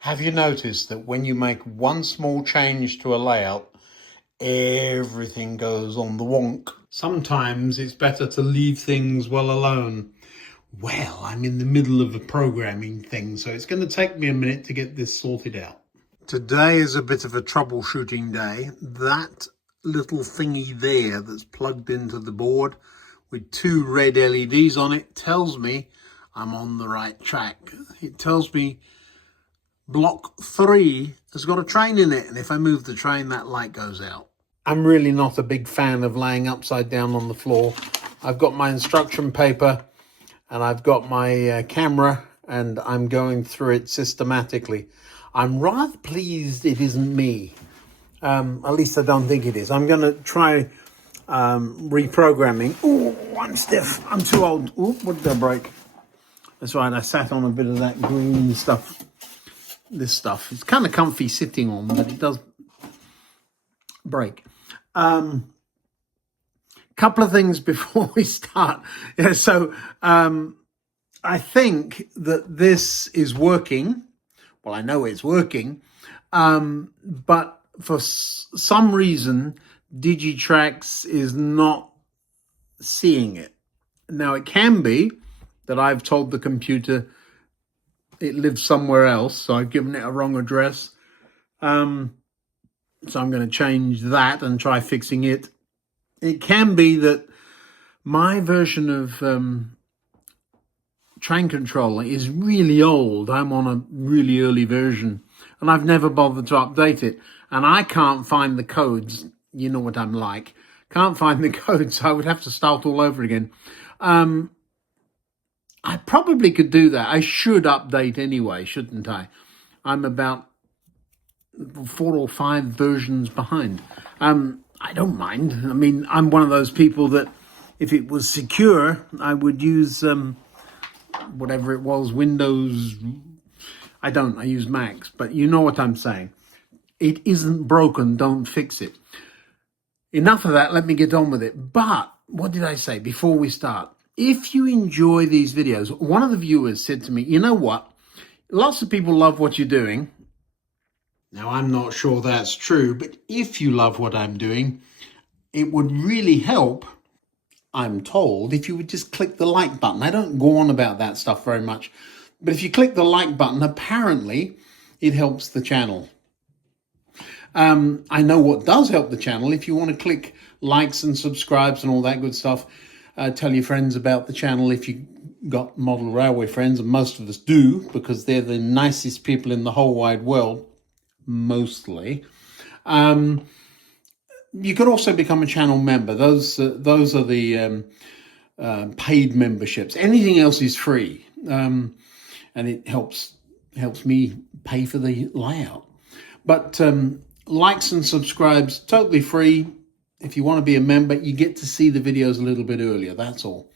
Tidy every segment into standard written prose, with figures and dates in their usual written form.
Have you noticed that when you make one small change to a layout, everything goes on the wonk? Sometimes it's better to leave things well alone. Well, I'm in the middle of a programming thing, so it's going to take me a minute to get this sorted out. Today is a bit of a troubleshooting day. That little thingy there that's plugged into the board with two red LEDs on it tells me I'm on the right track. It tells me block 3 has got a train in it, and if I move the train, that light goes out. I'm really not a big fan of laying upside down on the floor. I've got my instruction paper and I've got my camera, and I'm going through it systematically. I'm rather pleased it isn't me. At least I don't think it is. I'm going to try reprogramming. Oh, I'm stiff. I'm too old. Oh, what did I break? That's right, I sat on a bit of that green stuff. This stuff. It's kind of comfy sitting on, but it does break. Couple of things before we start. Yeah, so I think that this is working. Well, I know it's working, but for some reason, Digitrax is not seeing it. Now, it can be that I've told the computer it lives somewhere else, so I've given it a wrong address. So I'm going to change that and try fixing it. It can be that my version of train controller is really old. I'm on a really early version, and I've never bothered to update it. And I can't find the codes. You know what I'm like. Can't find the codes, so I would have to start all over again. I probably could do that. I should update anyway, shouldn't I? I'm about 4 or 5 versions behind. I don't mind. I mean, I'm one of those people that if it was secure, I would use whatever it was, Windows. I don't. I use Macs, but you know what I'm saying. It isn't broken. Don't fix it. Enough of that. Let me get on with it. But what did I say before we start? If you enjoy these videos, one of the viewers said to me, you know what? Lots of people love what you're doing. Now, I'm not sure that's true, but if you love what I'm doing, it would really help, I'm told, if you would just click the like button. I don't go on about that stuff very much, but if you click the like button, apparently it helps the channel. I know what does help the channel. If you want to click likes and subscribes and all that good stuff, tell your friends about the channel if you got model railway friends, and most of us do, because they're the nicest people in the whole wide world, mostly. You could also become a channel member. Those are the paid memberships. Anything else is free, and it helps me pay for the layout. But likes and subscribes, totally free. If you want to be a member, you get to see the videos a little bit earlier, that's all.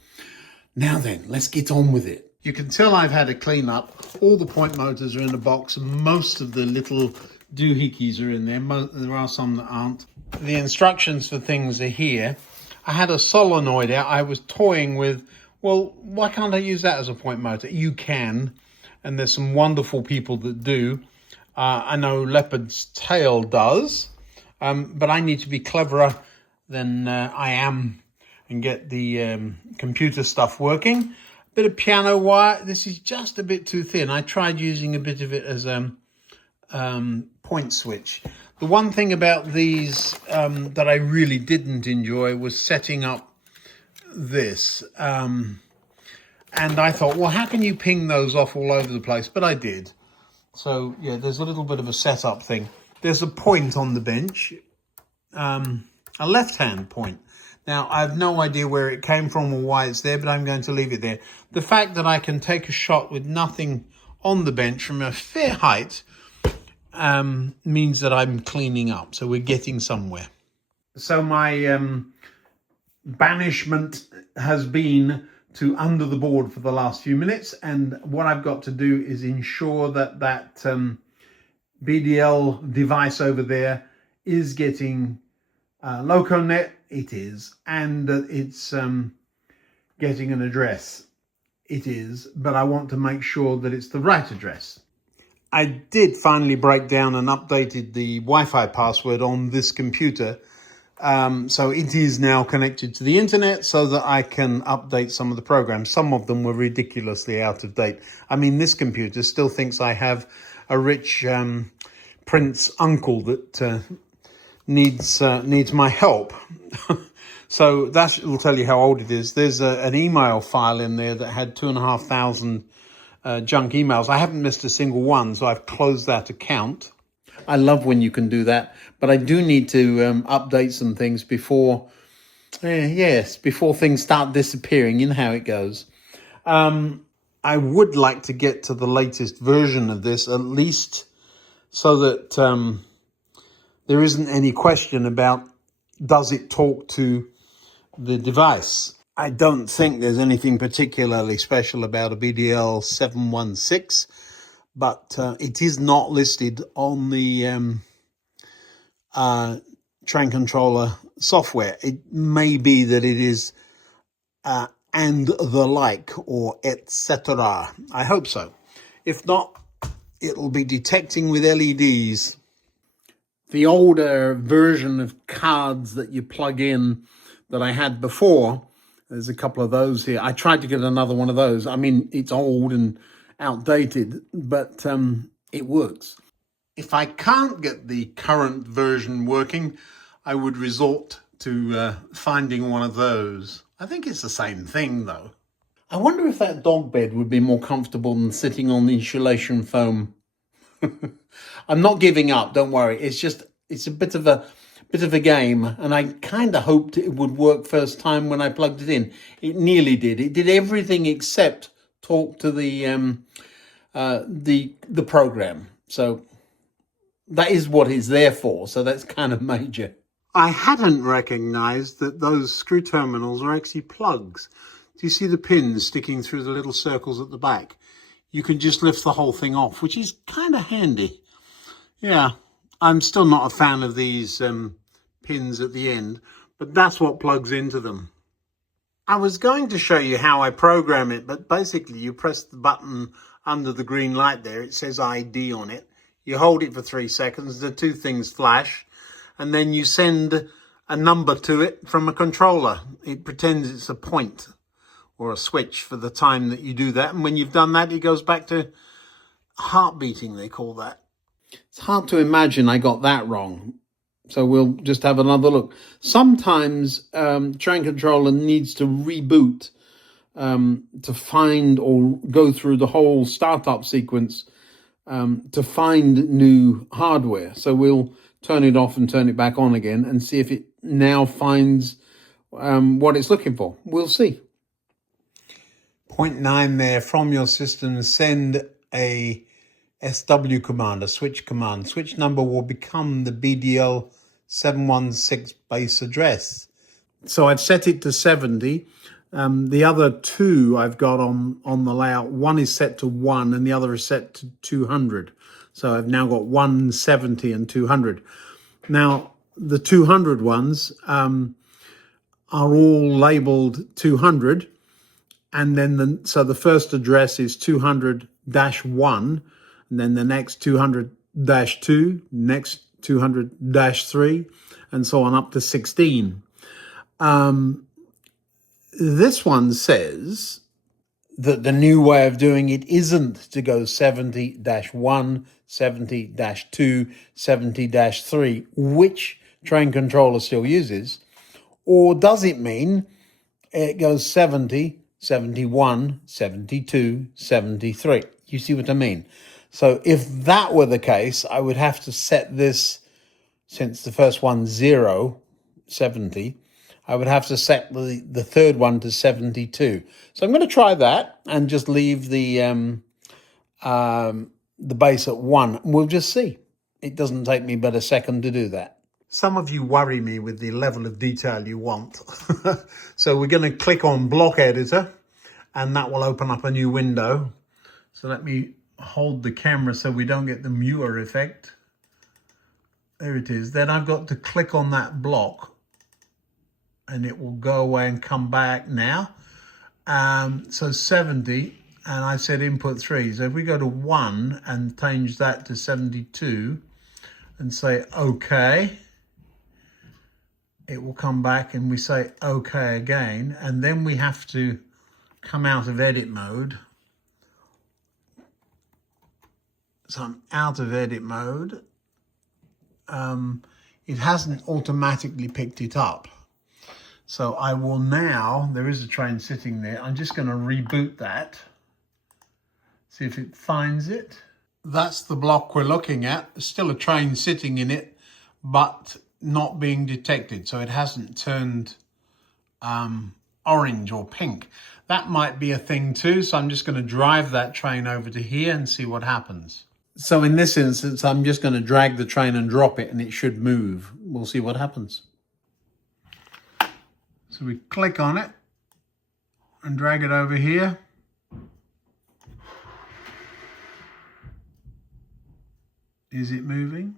Now then, let's get on with it. You can tell I've had a clean up. All the point motors are in the box. Most of the little doohickeys are in there. There are some that aren't. The instructions for things are here. I had a solenoid out. I was toying with, well, why can't I use that as a point motor? You can, and there's some wonderful people that do. I know Leopard's Tail does, but I need to be cleverer than I am and get the computer stuff working. Bit of piano wire. This is just a bit too thin. I tried using a bit of it as a point switch. The one thing about these that I really didn't enjoy was setting up this. And I thought, well, how can you ping those off all over the place? But I did. So, yeah, there's a little bit of a setup thing. There's a point on the bench, a left-hand point. Now, I have no idea where it came from or why it's there, but I'm going to leave it there. The fact that I can take a shot with nothing on the bench from a fair height means that I'm cleaning up. So we're getting somewhere. So my banishment has been to under the board for the last few minutes, and what I've got to do is ensure that that BDL device over there is getting LocoNet. It is, and it's getting an address. It is, but I want to make sure that it's the right address. I did finally break down and updated the Wi-Fi password on this computer. So it is now connected to the internet so that I can update some of the programs. Some of them were ridiculously out of date. I mean, this computer still thinks I have a rich prince uncle that needs my help. So that will tell you how old it is. There's an email file in there that had 2,500 junk emails. I haven't missed a single one, so I've closed that account. I love when you can do that, but I do need to update some things before things start disappearing. You know how it goes. I would like to get to the latest version of this, at least so that there isn't any question about, does it talk to the device? I don't think there's anything particularly special about a BDL 716, but it is not listed on the train controller software. It may be that it is and the like, or etc. I hope so. If not, it'll be detecting with LEDs. The older version of cards that you plug in that I had before, there's a couple of those here. I tried to get another one of those. I mean, it's old and outdated, but it works. If I can't get the current version working, I would resort to finding one of those. I think it's the same thing, though. I wonder if that dog bed would be more comfortable than sitting on insulation foam. I'm not giving up, don't worry. It's a bit of a game, and I kind of hoped it would work first time when I plugged it in. It nearly did. It did everything except talk to the program. So that is what it's there for. So that's kind of major. I hadn't recognized that those screw terminals are actually plugs. Do you see the pins sticking through the little circles at the back? You can just lift the whole thing off, which is kind of handy. Yeah, I'm still not a fan of these pins at the end, but that's what plugs into them. I was going to show you how I program it, but basically you press the button under the green light there. It says ID on it. You hold it for 3 seconds, the two things flash, and then you send a number to it from a controller. It pretends it's a point or a switch for the time that you do that. And when you've done that, it goes back to heart beating, they call that. It's hard to imagine I got that wrong. So we'll just have another look. Sometimes train controller needs to reboot to find or go through the whole startup sequence to find new hardware. So we'll turn it off and turn it back on again and see if it now finds what it's looking for. We'll see. Point 9 there, from your system, send a SW command, a switch command. Switch number will become the BDL 716 base address. So I've set it to 70. The other two I've got on the layout, one is set to 1 and the other is set to 200. So I've now got 170 and 200. Now, the 200 ones are all labeled 200. And then so the first address is 200-1, and then the next 200-2, next 200-3, and so on up to 16. This one says that the new way of doing it isn't to go 70-1, 70-2, 70-3, which train controller still uses, or does it mean it goes 70, 71, 72, 73. You see what I mean? So if that were the case, I would have to set this, since the first one's 0, 70, I would have to set the third one to 72. So I'm going to try that and just leave the base at 1. We'll just see. It doesn't take me but a second to do that. Some of you worry me with the level of detail you want. So we're going to click on Block Editor, and that will open up a new window. So let me hold the camera so we don't get the Muir effect. There it is. Then I've got to click on that block, and it will go away and come back now. So 70, and I said input 3. So if we go to 1 and change that to 72 and say OK, it will come back and we say OK again, and then we have to come out of edit mode. So I'm out of edit mode. It hasn't automatically picked it up. So I will now, there is a train sitting there. I'm just going to reboot that. See if it finds it. That's the block we're looking at. There's still a train sitting in it, but not being detected. So it hasn't turned orange or pink. That might be a thing too. So I'm just going to drive that train over to here and see what happens. So in this instance, I'm just going to drag the train and drop it and it should move. We'll see what happens. So we click on it and drag it over here. Is it moving?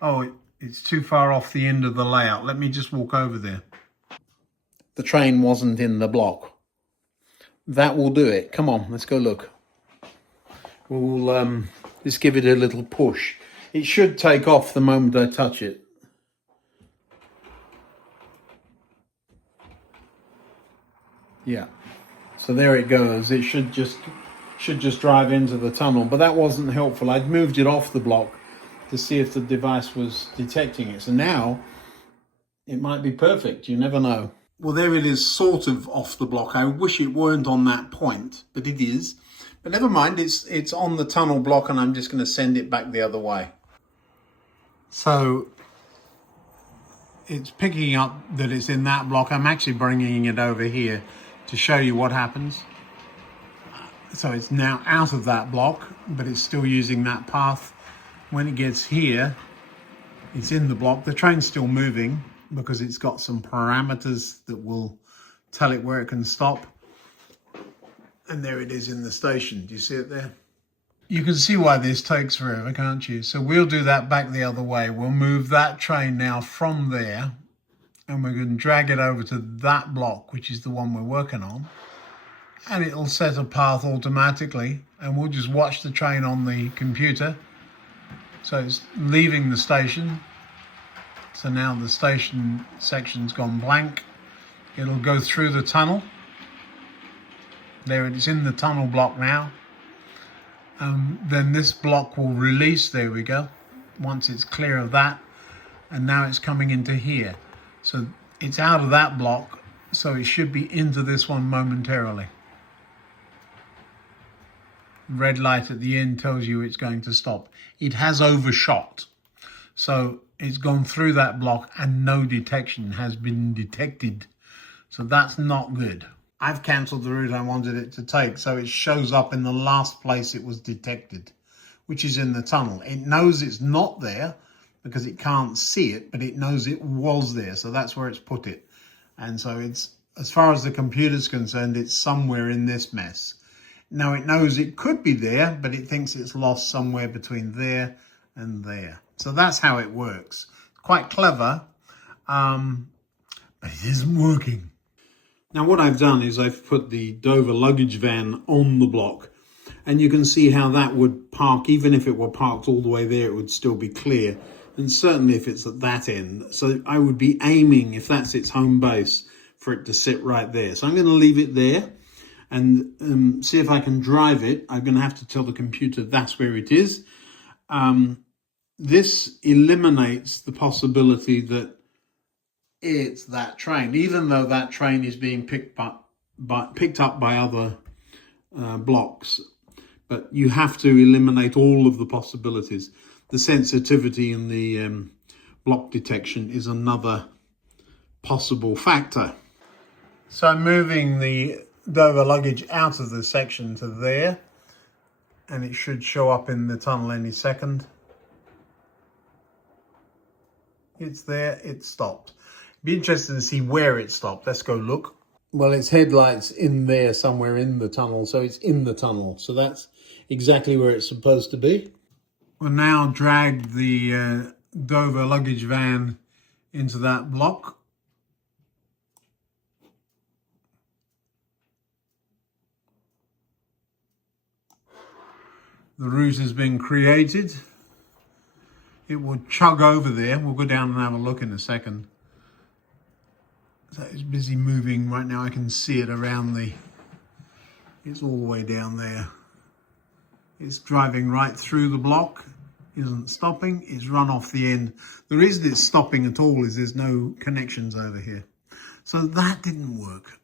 Oh, it's too far off the end of the layout. Let me just walk over there. The train wasn't in the block. That will do it. Come on, let's go look. We'll just give it a little push. It should take off the moment I touch it. Yeah, so there it goes. It should just drive into the tunnel, but that wasn't helpful. I'd moved it off the block to see if the device was detecting it. So now it might be perfect. You never know. Well, there it is, sort of off the block. I wish it weren't on that point, but it is. But never mind, it's on the tunnel block, and I'm just going to send it back the other way. So it's picking up that it's in that block. I'm actually bringing it over here to show you what happens. So it's now out of that block, but it's still using that path. When it gets here, it's in the block. The train's still moving because it's got some parameters that will tell it where it can stop. And there it is in the station. Do you see it there? You can see why this takes forever, can't you? So we'll do that back the other way. We'll move that train now from there, and we're going to drag it over to that block, which is the one we're working on. And it'll set a path automatically, and we'll just watch the train on the computer. So it's leaving the station. So now the station section's gone blank. It'll go through the tunnel. There it's in the tunnel block now. Then this block will release, there we go, once it's clear of that. And now it's coming into here. So it's out of that block, so it should be into this one momentarily. Red light at the end tells you it's going to stop. It has overshot. So it's gone through that block and no detection has been detected. So that's not good. I've cancelled the route I wanted it to take, so it shows up in the last place it was detected, which is in the tunnel. It knows it's not there because it can't see it, but it knows it was there, so that's where it's put it. And so it's, as far as the computer's concerned, it's somewhere in this mess. Now it knows it could be there, but it thinks it's lost somewhere between there and there. So that's how it works. Quite clever, but it isn't working. Now what I've done is I've put the Dover luggage van on the block, and you can see how that would park. Even if it were parked all the way there, it would still be clear. And certainly if it's at that end. So I would be aiming, if that's its home base, for it to sit right there. So I'm going to leave it there and see if I can drive it. I'm going to have to tell the computer that's where it is. This eliminates the possibility that it's that train, even though that train is being picked up by other blocks. But you have to eliminate all of the possibilities. The sensitivity in the block detection is another possible factor. So I'm moving the Dover luggage out of the section to there, and it should show up in the tunnel any second. It's there, it stopped. Be interested to see where it stopped. Let's go look. Well, its headlights in there somewhere in the tunnel, so it's in the tunnel. So that's exactly where it's supposed to be. We'll now drag the Dover luggage van into that block. the route has been created. It will chug over there. We'll go down and have a look in a second. So it's busy moving right now. I can see it around it's all the way down there. It's driving right through the block, isn't stopping, it's run off the end. The reason it's stopping at all is there's no connections over here. So that didn't work.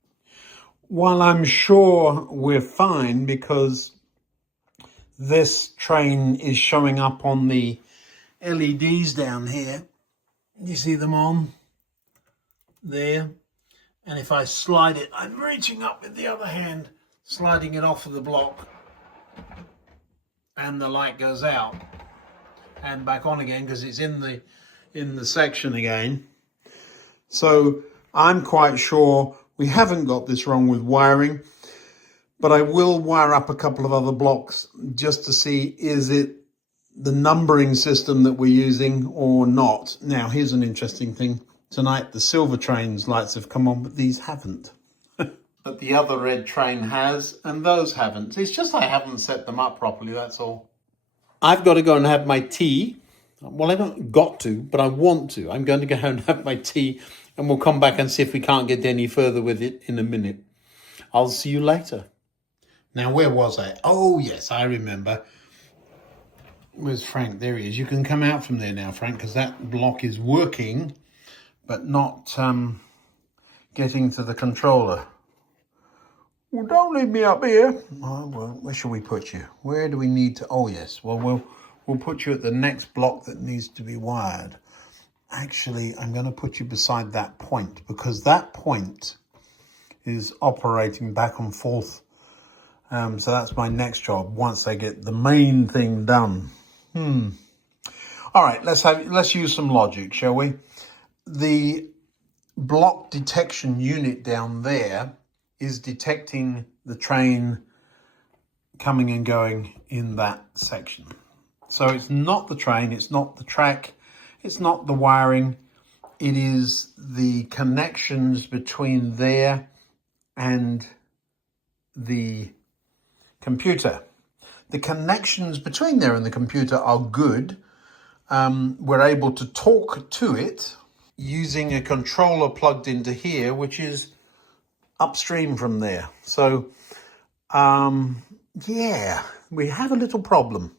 While I'm sure we're fine because this train is showing up on the LEDs down here. You see them on there? And if I slide it, I'm reaching up with the other hand, sliding it off of the block, and the light goes out and back on again because it's in the section again. So I'm quite sure we haven't got this wrong with wiring, but I will wire up a couple of other blocks just to see, is it the numbering system that we're using or not? Now, here's an interesting thing. Tonight, the silver train's lights have come on, but these haven't. But the other red train has, and those haven't. It's just I haven't set them up properly, that's all. I've got to go and have my tea. Well, I haven't got to, but I want to. I'm going to go and have my tea, and we'll come back and see if we can't get any further with it in a minute. I'll see you later. Now, where was I? Oh, yes, I remember. Where's Frank? There he is. You can come out from there now, Frank, because that block is working, but not getting to the controller. Well, don't leave me up here. Oh, well, where shall we put you? Where do we need to? Oh, yes. Well, we'll put you at the next block that needs to be wired. Actually, I'm going to put you beside that point because that point is operating back and forth. So that's my next job once I get the main thing done. All right, let's use some logic, shall we? The block detection unit down there is detecting the train coming and going in that section. So it's not the train, it's not the track, it's not the wiring, it is the connections between there and the computer. The connections between there and the computer are good. We're able to talk to it using a controller plugged into here, which is upstream from there. So, yeah, we have a little problem.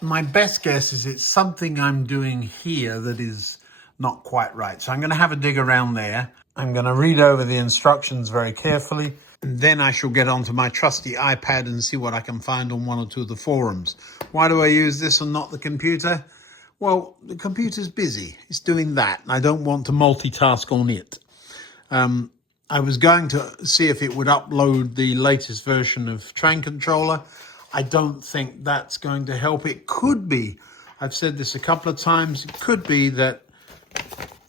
My best guess is it's something I'm doing here that is not quite right. So I'm going to have a dig around there. I'm going to read over the instructions very carefully. And then I shall get onto my trusty iPad and see what I can find on one or two of the forums. Why do I use this and not the computer? Well, the computer's busy. It's doing that. And I don't want to multitask on it. I was going to see if it would upload the latest version of Train Controller. I don't think that's going to help. It could be, I've said this a couple of times, it could be that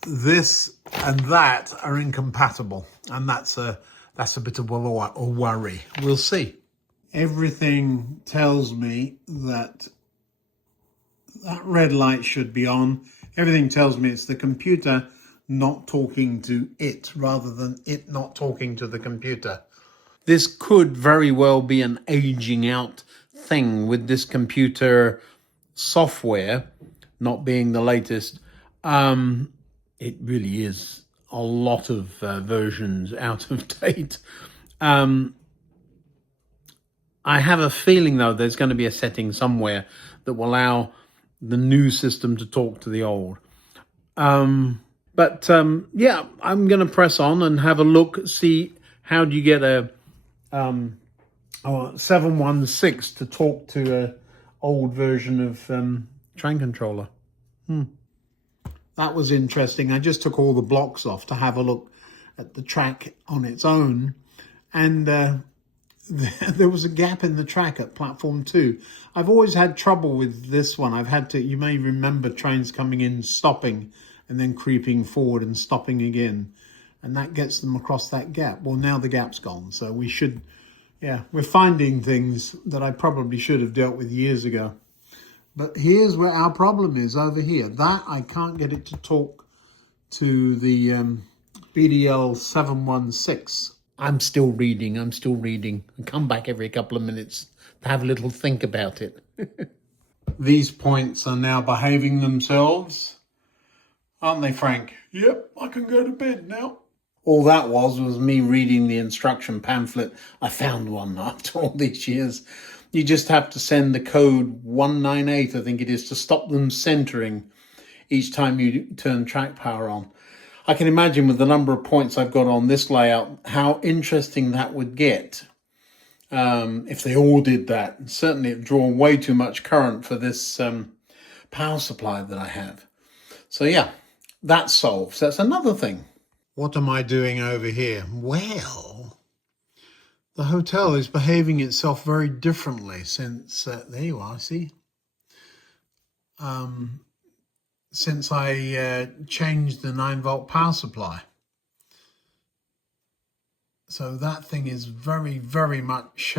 this and that are incompatible. And that's a bit of a worry. We'll see. Everything tells me that red light should be on. Everything tells me it's the computer not talking to it rather than it not talking to the computer. This could very well be an aging out thing with this computer software not being the latest. It really is a lot of versions out of date. I have a feeling, though, there's going to be a setting somewhere that will allow the new system to talk to the old. But yeah, I'm going to press on and have a look, see how do you get a 716 to talk to a old version of Train Controller. That was interesting. I just took all the blocks off to have a look at the track on its own. And there was a gap in the track at platform 2. I've always had trouble with this one. I've had to, you may remember trains coming in, stopping, and then creeping forward and stopping again. And that gets them across that gap. Well, now the gap's gone. So we should, yeah, we're finding things that I probably should have dealt with years ago. But here's where our problem is over here. That I can't get it to talk to the BDL 716. I'm still reading. I come back every couple of minutes have a little think about it. These points are now behaving themselves, aren't they, Frank? Yep, I can go to bed now. All that was me reading the instruction pamphlet. I found one after all these years. You just have to send the code 198, I think it is, to stop them centering each time you turn track power on. I can imagine with the number of points I've got on this layout, how interesting that would get if they all did that. Certainly it would draw way too much current for this power supply that I have. So yeah, that solves. That's another thing. What am I doing over here? Well, the hotel is behaving itself very differently since, there you are, see? Since I changed the 9-volt power supply. So that thing is very, very much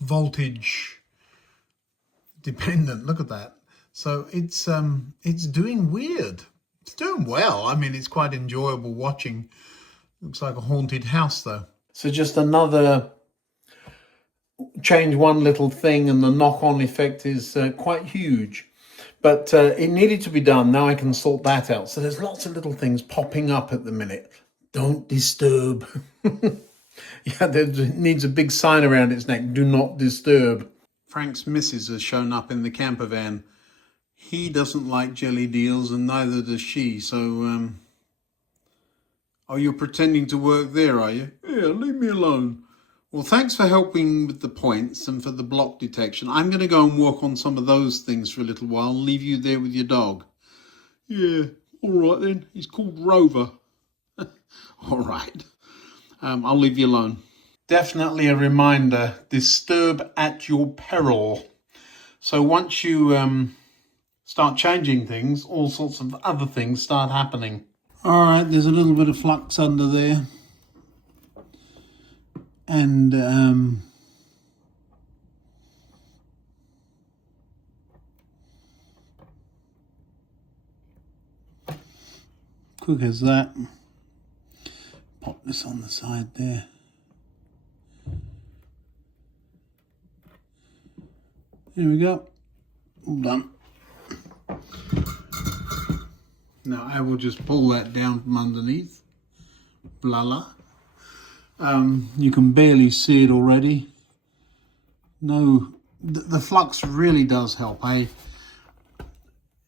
voltage dependent. Look at that. So it's doing weird. It's doing well. I mean, it's quite enjoyable watching. Looks like a haunted house, though. So just another change one little thing and the knock-on effect is quite huge. But it needed to be done. Now I can sort that out. So there's lots of little things popping up at the minute. Don't disturb. Yeah, there needs a big sign around its neck. Do not disturb. Frank's missus has shown up in the camper van. He doesn't like jelly deals and neither does she. So, oh, you're pretending to work there, are you? Yeah, leave me alone. Well, thanks for helping with the points and for the block detection. I'm going to go and work on some of those things for a little while and leave you there with your dog. Yeah, all right then. He's called Rover. All right. I'll leave you alone. Definitely a reminder, disturb at your peril. So once you start changing things, all sorts of other things start happening. All right, there's a little bit of flux under there. And quick as that. Pop this on the side there. There we go. All done. Now I will just pull that down from underneath. Voila. You can barely see it already. No, the flux really does help. I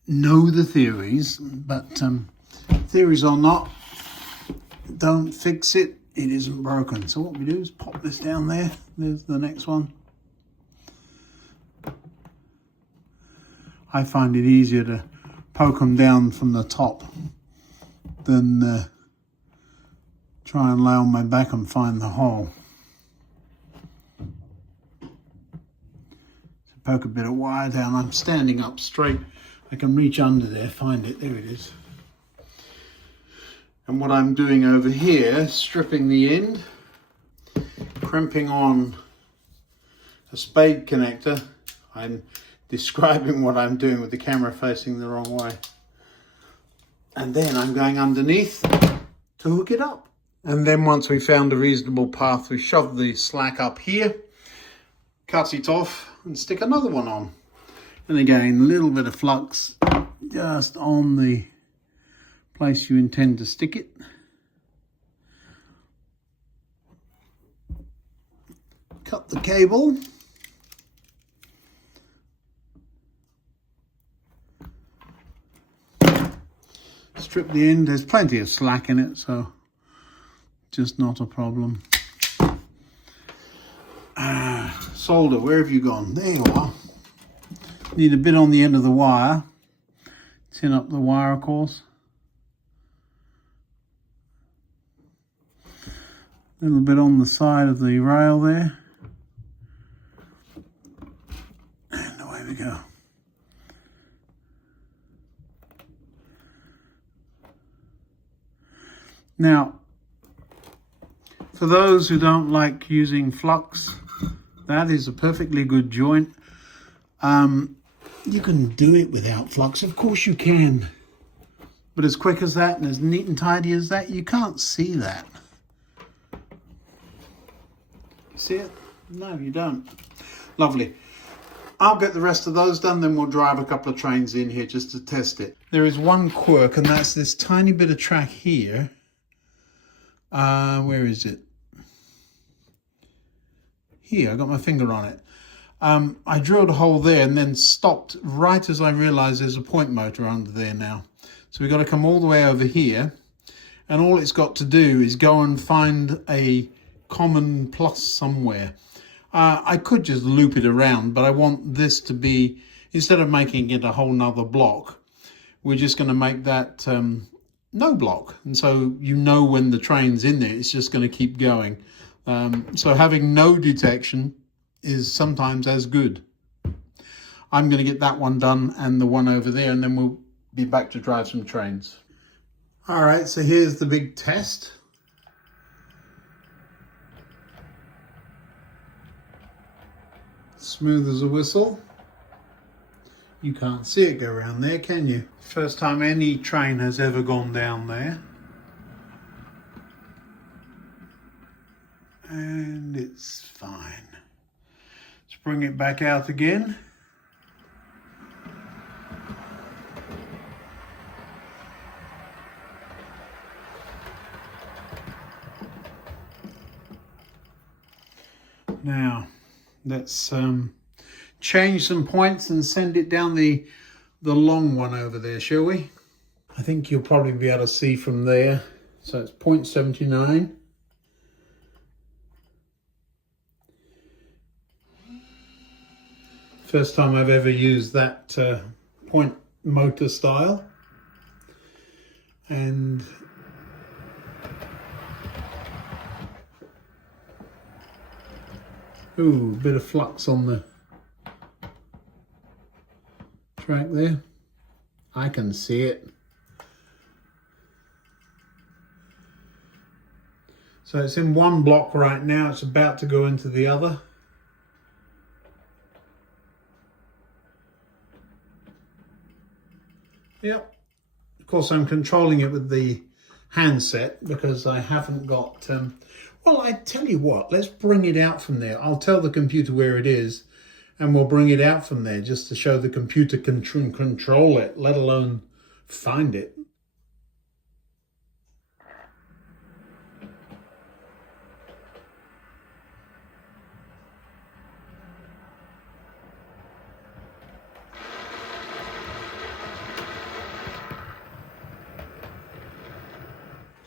know the theories, but theories or not, don't fix it. It isn't broken. So what we do is pop this down there. There's the next one. I find it easier to poke them down from the top than try and lay on my back and find the hole. So poke a bit of wire down. I'm standing up straight. I can reach under there, find it. There it is. And what I'm doing over here, stripping the end, crimping on a spade connector. I'm describing what I'm doing with the camera facing the wrong way. And then I'm going underneath to hook it up. And then once we found a reasonable path, we shove the slack up here, cut it off and stick another one on. And again, a little bit of flux just on the place you intend to stick it. Cut the cable. Strip the end. There's plenty of slack in it, so just not a problem. Solder, where have you gone? There you are. Need a bit on the end of the wire. Tin up the wire, of course. A little bit on the side of the rail there. And away we go. Now, for those who don't like using flux, that is a perfectly good joint. You can do it without flux, of course you can. But as quick as that and as neat and tidy as that, you can't see that. See it? No, you don't. Lovely. I'll get the rest of those done, then we'll drive a couple of trains in here just to test it. There is one quirk, and that's this tiny bit of track here. Where is it? Here, I got my finger on it. I drilled a hole there and then stopped right as I realized there's a point motor under there now. So we've got to come all the way over here, and all it's got to do is go and find a common plus somewhere. I could just loop it around, but I want this to be, instead of making it a whole nother block, we're just going to make that no block. And so you know when the train's in there, it's just going to keep going. So having no detection is sometimes as good. I'm going to get that one done and the one over there, and then we'll be back to drive some trains. All right, so here's the big test. Smooth as a whistle. You can't see it go around there, can you? First time any train has ever gone down there. And it's fine. Let's bring it back out again. Now, let's change some points and send it down the long one over there, shall we? I think you'll probably be able to see from there. So it's 0.79. First time I've ever used that point motor style. And ooh, bit of flux on the track there. I can see it. So it's in one block right now. It's about to go into the other. Yep. Of course, I'm controlling it with the handset because I haven't got... well, I tell you what, let's bring it out from there. I'll tell the computer where it is, and we'll bring it out from there just to show the computer can control it, let alone find it.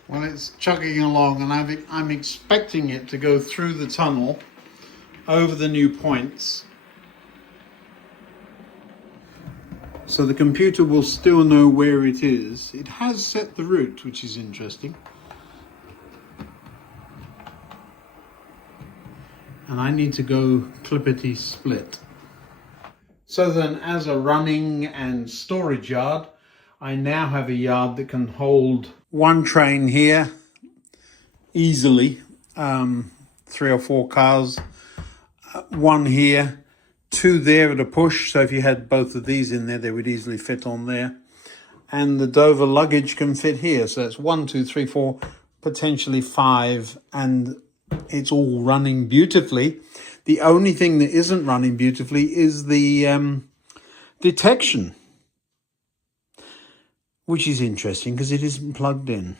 Well, it's chugging along, and I'm expecting it to go through the tunnel over the new points. So the computer will still know where it is. It has set the route, which is interesting. And I need to go clippity split. So then, as a running and storage yard, I now have a yard that can hold one train here easily, 3 or 4 cars, one here, 2 there at a push. So if you had both of these in there, they would easily fit on there. And the Dover luggage can fit here. So that's 1, 2, 3, 4, potentially 5. And it's all running beautifully. The only thing that isn't running beautifully is the detection, which is interesting because it isn't plugged in.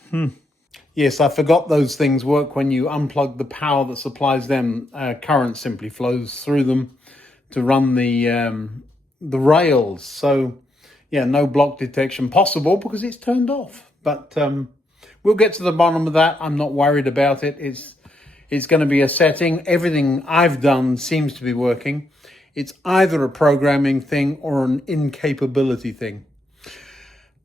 Yes, I forgot those things work when you unplug the power that supplies them. Current simply flows through them to run the rails. So, yeah, no block detection possible because it's turned off. But we'll get to the bottom of that. I'm not worried about it. It's going to be a setting. Everything I've done seems to be working. It's either a programming thing or an incapability thing.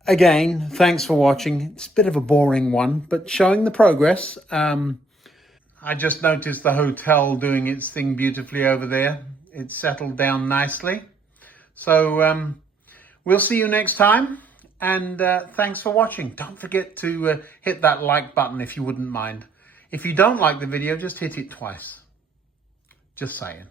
Again, thanks for watching. It's a bit of a boring one, but showing the progress. I just noticed the hotel doing its thing beautifully over there. It's settled down nicely. So we'll see you next time. And thanks for watching. Don't forget to hit that like button if you wouldn't mind. If you don't like the video, just hit it twice. Just saying.